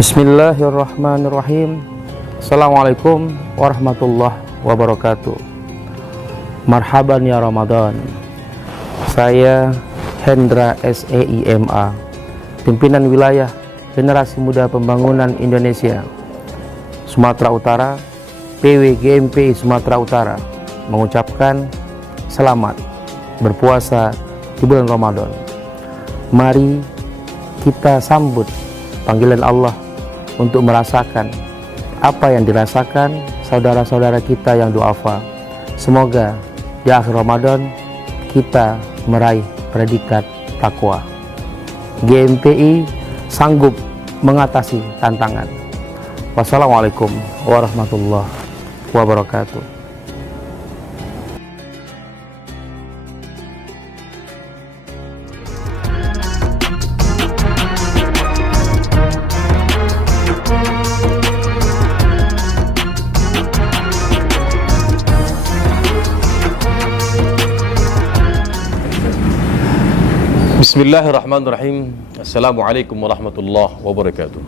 Bismillahirrahmanirrahim. Assalamualaikum warahmatullahi wabarakatuh. Marhaban ya Ramadan. Saya Hendra SEIMA, pimpinan wilayah Generasi Muda Pembangunan Indonesia Sumatera Utara, PWGMPI Sumatera Utara, mengucapkan selamat berpuasa di bulan Ramadan. Mari kita sambut panggilan Allah untuk merasakan apa yang dirasakan saudara-saudara kita yang duafa. Semoga di akhir Ramadan kita meraih predikat takwa. GMPI sanggup mengatasi tantangan. Wassalamualaikum warahmatullahi wabarakatuh. Bismillahirrahmanirrahim. Assalamualaikum warahmatullahi wabarakatuh.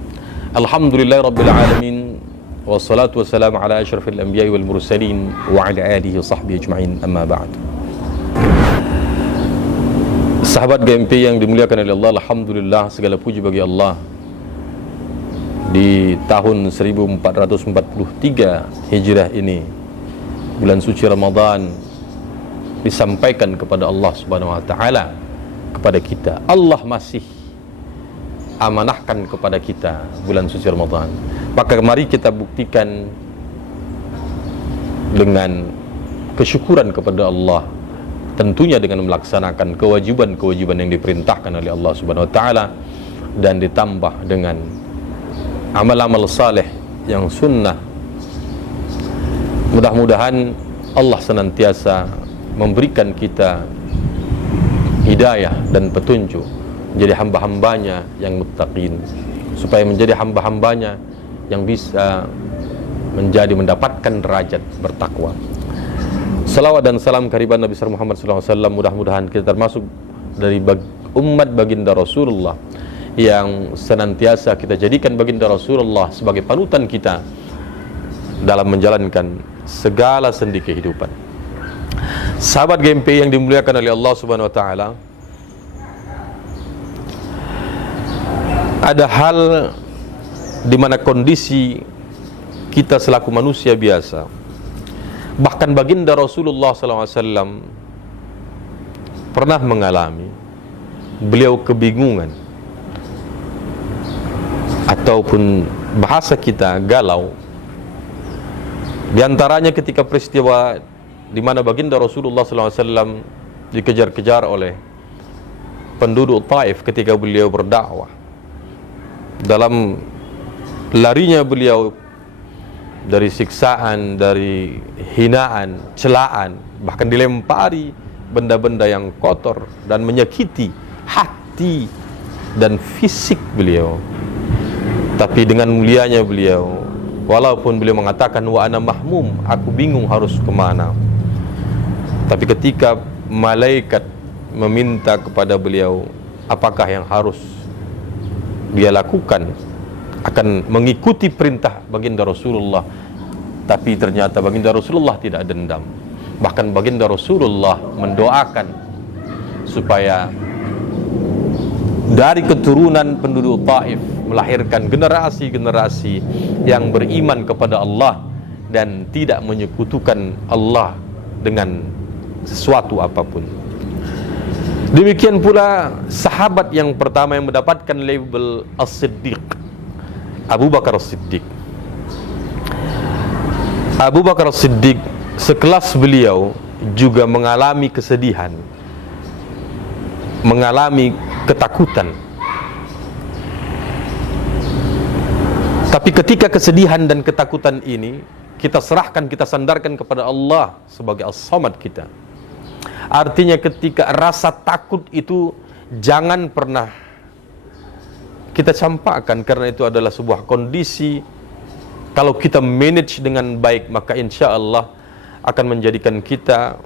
Alhamdulillahirabbil alamin, wassalatu wassalamu ala asyrafil anbiya'i wal mursalin wa ala alihi wa sahbihi ajma'in, amma ba'd. Sahabat GMP yang dimuliakan oleh Allah, alhamdulillah, segala puji bagi Allah. Di tahun 1443 Hijrah ini, bulan suci Ramadan, disampaikan kepada Allah Subhanahu wa taala kepada kita. Allah masih amanahkan kepada kita bulan suci Ramadan. Maka mari kita buktikan dengan kesyukuran kepada Allah, tentunya dengan melaksanakan kewajiban-kewajiban yang diperintahkan oleh Allah Subhanahu wa taala, dan ditambah dengan amal-amal saleh yang sunnah. Mudah-mudahan Allah senantiasa memberikan kita hidayah dan petunjuk menjadi hamba-hambanya yang muttaqin, supaya menjadi hamba-hambanya yang bisa mendapatkan derajat bertakwa. Salawat dan salam kehadirat Nabi Muhammad SAW. Mudah-mudahan kita termasuk dari umat baginda Rasulullah yang senantiasa kita jadikan baginda Rasulullah sebagai panutan kita dalam menjalankan segala sendi kehidupan. Sahabat GMP yang dimuliakan oleh Allah Subhanahu wa taala, ada hal di mana kondisi kita selaku manusia biasa, bahkan baginda Rasulullah SAW pernah mengalami, beliau kebingungan, ataupun bahasa kita galau. Di antaranya ketika peristiwa di mana baginda Rasulullah SAW dikejar-kejar oleh penduduk Taif ketika beliau berdakwah. Dalam larinya beliau dari siksaan, dari hinaan, celaan, bahkan dilempari benda-benda yang kotor dan menyakiti hati dan fisik beliau. Tapi dengan mulianya beliau, walaupun beliau mengatakan wa ana mahmum, aku bingung harus kemana, tapi ketika malaikat meminta kepada beliau apakah yang harus dia lakukan, akan mengikuti perintah baginda Rasulullah. Tapi ternyata baginda Rasulullah tidak dendam. Bahkan baginda Rasulullah mendoakan supaya dari keturunan penduduk Taif melahirkan generasi-generasi yang beriman kepada Allah dan tidak menyekutukan Allah dengan sesuatu apapun. Demikian pula sahabat yang pertama yang mendapatkan label As-Siddiq, Abu Bakar As-Siddiq. Abu Bakar As-Siddiq sekelas beliau juga mengalami kesedihan, mengalami ketakutan. Tapi ketika kesedihan dan ketakutan ini kita serahkan, kita sandarkan kepada Allah sebagai As-Samad kita. Artinya ketika rasa takut itu jangan pernah kita campakkan, karena itu adalah sebuah kondisi. Kalau kita manage dengan baik, maka insya Allah akan menjadikan kita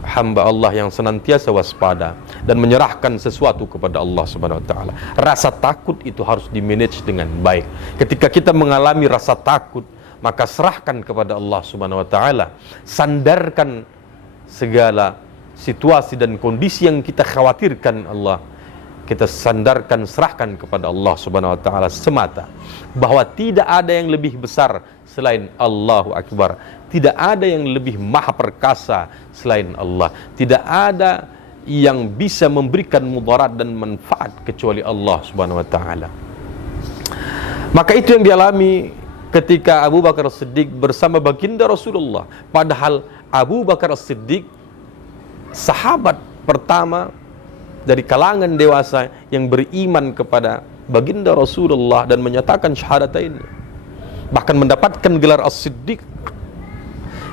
hamba Allah yang senantiasa waspada dan menyerahkan sesuatu kepada Allah Subhanahu wa taala. Rasa takut itu harus di-manage dengan baik. Ketika kita mengalami rasa takut, maka serahkan kepada Allah Subhanahu wa taala. Sandarkan segala situasi dan kondisi yang kita khawatirkan Allah, kita sandarkan, serahkan kepada Allah Subhanahu wa taala semata, bahwa tidak ada yang lebih besar selain Allahu Akbar. Tidak ada yang lebih maha perkasa selain Allah. Tidak ada yang bisa memberikan mudarat dan manfaat kecuali Allah Subhanahu wa taala. Maka itu yang dialami ketika Abu Bakar As-Siddiq bersama baginda Rasulullah. Padahal Abu Bakar As-Siddiq sahabat pertama dari kalangan dewasa yang beriman kepada baginda Rasulullah dan menyatakan syahadatain, bahkan mendapatkan gelar As-Siddiq.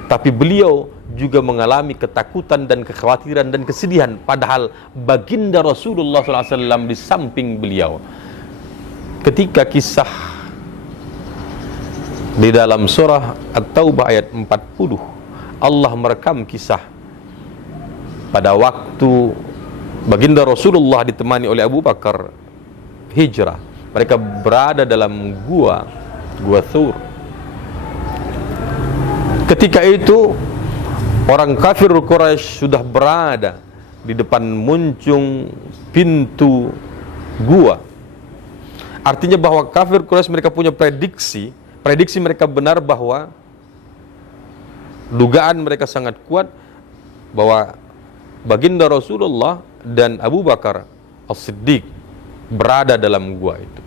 Tapi beliau juga mengalami ketakutan dan kekhawatiran dan kesedihan, padahal baginda Rasulullah SAW di samping beliau. Ketika kisah di dalam surah At-Taubah ayat 40, Allah merekam kisah pada waktu baginda Rasulullah ditemani oleh Abu Bakar hijrah. Mereka berada dalam gua Thur. Ketika itu orang kafir Quraisy sudah berada di depan muncung pintu gua. Artinya bahwa kafir Quraisy mereka punya prediksi mereka benar, bahwa dugaan mereka sangat kuat bahwa baginda Rasulullah dan Abu Bakar As-Siddiq berada dalam gua itu.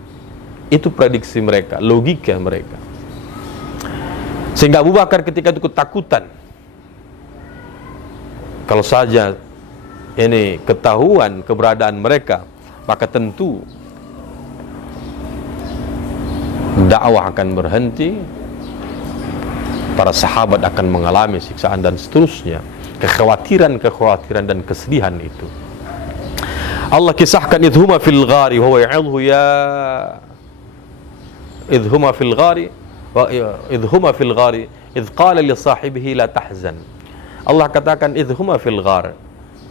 Itu prediksi mereka, logika mereka. Sehingga Abu Bakar ketika itu ketakutan. Kalau saja ini ketahuan keberadaan mereka, maka tentu dakwah akan berhenti, para sahabat akan mengalami siksaan dan seterusnya. Kekhawatiran dan kesedihan itu Allah kisahkan, idhuma fil ghari wa huwa ya'idhu ya idhuma fil ghari idh qala li sahibihi la tahzan. Allah katakan idhuma fil ghar,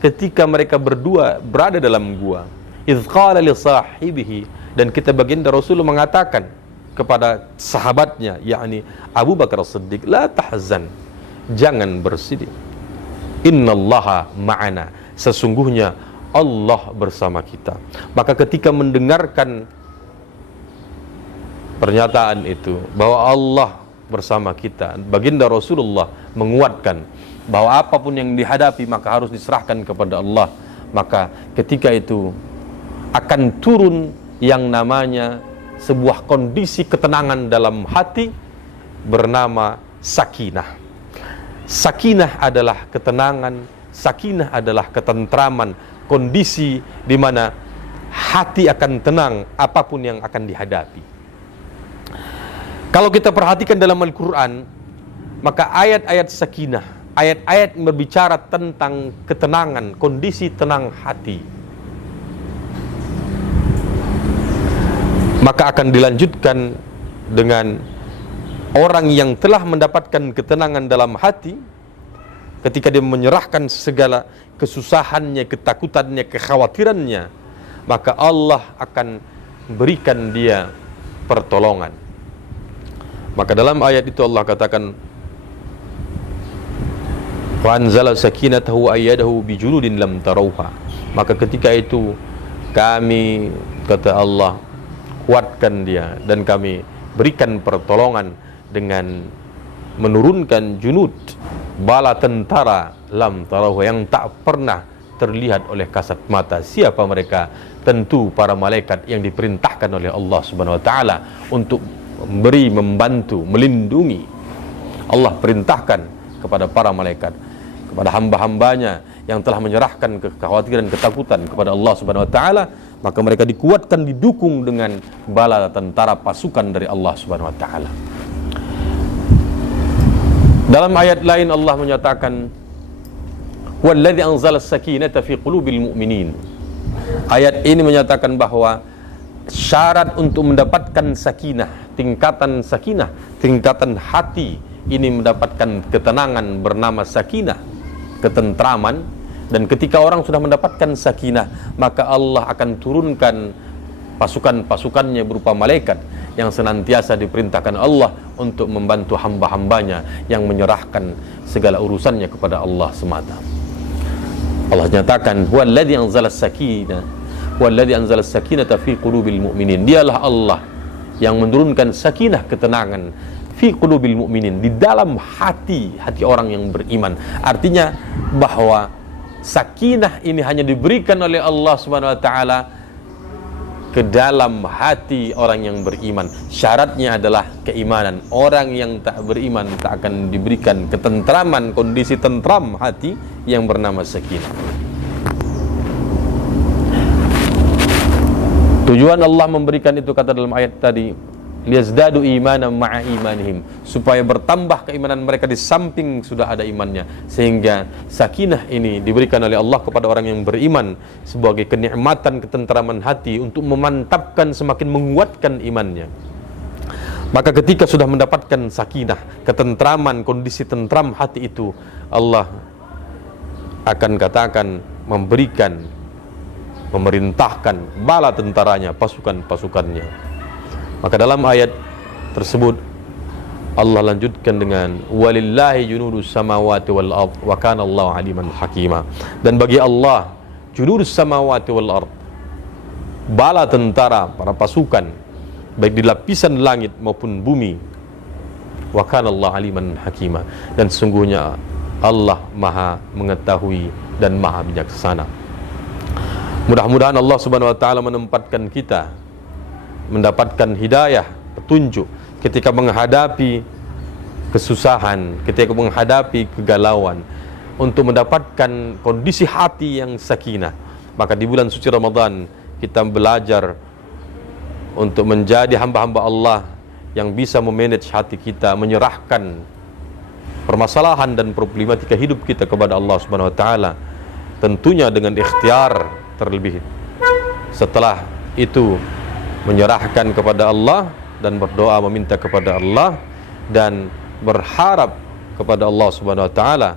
ketika mereka berdua berada dalam gua. Idh qala li sahibihi, dan kita baginda Rasul mengatakan kepada sahabatnya, yakni Abu Bakar As-Siddiq, la tahzan, jangan bersedih. Innallaha ma'ana, sesungguhnya Allah bersama kita. Maka ketika mendengarkan pernyataan itu bahwa Allah bersama kita, baginda Rasulullah menguatkan bahwa apapun yang dihadapi maka harus diserahkan kepada Allah. Maka ketika itu akan turun yang namanya sebuah kondisi ketenangan dalam hati bernama sakinah. Sakinah adalah ketenangan, sakinah adalah ketentraman, kondisi di mana hati akan tenang apapun yang akan dihadapi. Kalau kita perhatikan dalam Al-Quran, maka ayat-ayat sakinah, ayat-ayat yang berbicara tentang ketenangan, kondisi tenang hati, maka akan dilanjutkan dengan orang yang telah mendapatkan ketenangan dalam hati, ketika dia menyerahkan segala kesusahannya, ketakutannya, kekhawatirannya, maka Allah akan berikan dia pertolongan. Maka dalam ayat itu Allah katakan, wa anzala sakinatahu ayyadahu bijuludin lam tarauha. Maka ketika itu kami, kata Allah, kuatkan dia dan kami berikan pertolongan dengan menurunkan junud, bala tentara, lam tarauha, yang tak pernah terlihat oleh kasat mata. Siapa mereka? Tentu para malaikat yang diperintahkan oleh Allah Subhanahu wa taala untuk memberi, membantu, melindungi. Allah perintahkan kepada para malaikat, kepada hamba-hambanya yang telah menyerahkan kekhawatiran, ketakutan kepada Allah Subhanahu wa taala, maka mereka dikuatkan, didukung dengan bala tentara pasukan dari Allah Subhanahu wa taala. Dalam ayat lain Allah menyatakan, "Walladzi anzala as-sakinata fi qulubil mu'minin." Ayat ini menyatakan bahwa syarat untuk mendapatkan sakinah, tingkatan hati ini mendapatkan ketenangan bernama sakinah, ketentraman. Dan ketika orang sudah mendapatkan sakinah, maka Allah akan turunkan pasukan-pasukannya berupa malaikat yang senantiasa diperintahkan Allah untuk membantu hamba-hambanya yang menyerahkan segala urusannya kepada Allah semata. Allah nyatakan, huwallazi anzala as-sakinah, huwallazi anzala as-sakinata fi qulubil mu'minin. Dialah Allah yang menurunkan sakinah, ketenangan, fi qulubil mu'minin, di dalam hati orang yang beriman. Artinya bahwa sakinah ini hanya diberikan oleh Allah Subhanahu wa taala ke dalam hati orang yang beriman. Syaratnya adalah keimanan. Orang yang tak beriman tak akan diberikan ketentraman, kondisi tentram hati yang bernama sakinah. Tujuan Allah memberikan itu, kata dalam ayat tadi, liyazdadu imanan ma'a imanihim, supaya bertambah keimanan mereka di samping sudah ada imannya. Sehingga sakinah ini diberikan oleh Allah kepada orang yang beriman sebagai kenikmatan, ketentraman hati untuk memantapkan, semakin menguatkan imannya. Maka ketika sudah mendapatkan sakinah, ketentraman, kondisi tentram hati itu, Allah akan katakan memberikan, memerintahkan bala tentaranya, pasukan-pasukannya. Maka dalam ayat tersebut Allah lanjutkan dengan walillahi junudus samawati wal ard wa kana Allahu aliman hakima. Dan bagi Allah junudus samawati wal ard, bala tentara, para pasukan baik di lapisan langit maupun bumi, wa kana Allahu aliman hakima, dan sesungguhnya Allah Maha mengetahui dan Maha bijaksana. Mudah-mudahan Allah Subhanahu wa taala menempatkan kita mendapatkan hidayah, petunjuk ketika menghadapi kesusahan, ketika menghadapi kegalauan, untuk mendapatkan kondisi hati yang sakinah. Maka di bulan suci Ramadan kita belajar untuk menjadi hamba-hamba Allah yang bisa memanage hati kita, menyerahkan permasalahan dan problematika hidup kita kepada Allah Subhanahu wa taala, tentunya dengan ikhtiar terlebih. Setelah itu menyerahkan kepada Allah dan berdoa meminta kepada Allah dan berharap kepada Allah Subhanahu wa taala,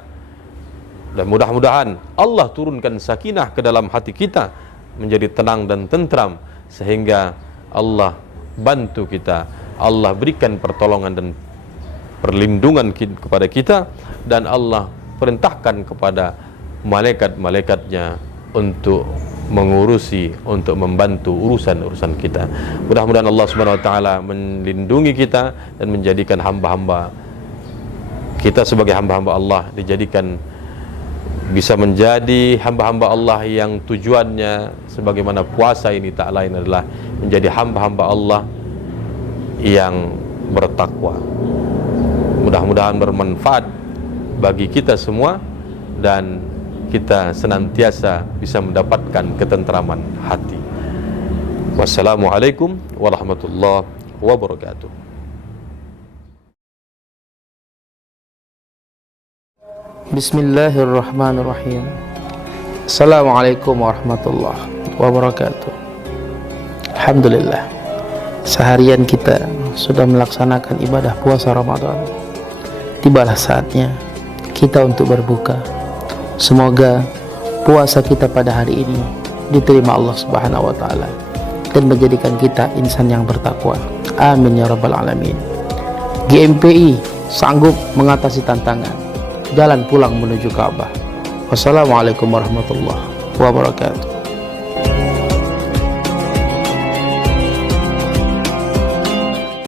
dan mudah-mudahan Allah turunkan sakinah ke dalam hati kita menjadi tenang dan tentram, sehingga Allah bantu kita, Allah berikan pertolongan dan perlindungan kepada kita, dan Allah perintahkan kepada malaikat-malaikatnya untuk mengurusi, untuk membantu urusan-urusan kita. Mudah-mudahan Allah Subhanahu wa taala melindungi kita dan menjadikan hamba-hamba kita sebagai hamba-hamba Allah, dijadikan bisa menjadi hamba-hamba Allah yang tujuannya sebagaimana puasa ini tak lain adalah menjadi hamba-hamba Allah yang bertakwa. Mudah-mudahan bermanfaat bagi kita semua dan kita senantiasa bisa mendapatkan ketentraman hati. Wassalamualaikum warahmatullahi wabarakatuh. Bismillahirrahmanirrahim. Assalamualaikum warahmatullahi wabarakatuh. Alhamdulillah, seharian kita sudah melaksanakan ibadah puasa Ramadan. Tibalah saatnya kita untuk berbuka. Semoga puasa kita pada hari ini diterima Allah Subhanahu wa taala dan menjadikan kita insan yang bertakwa. Amin ya rabbal alamin. GMPI sanggup mengatasi tantangan. Jalan pulang menuju Ka'bah. Wassalamualaikum warahmatullahi wabarakatuh.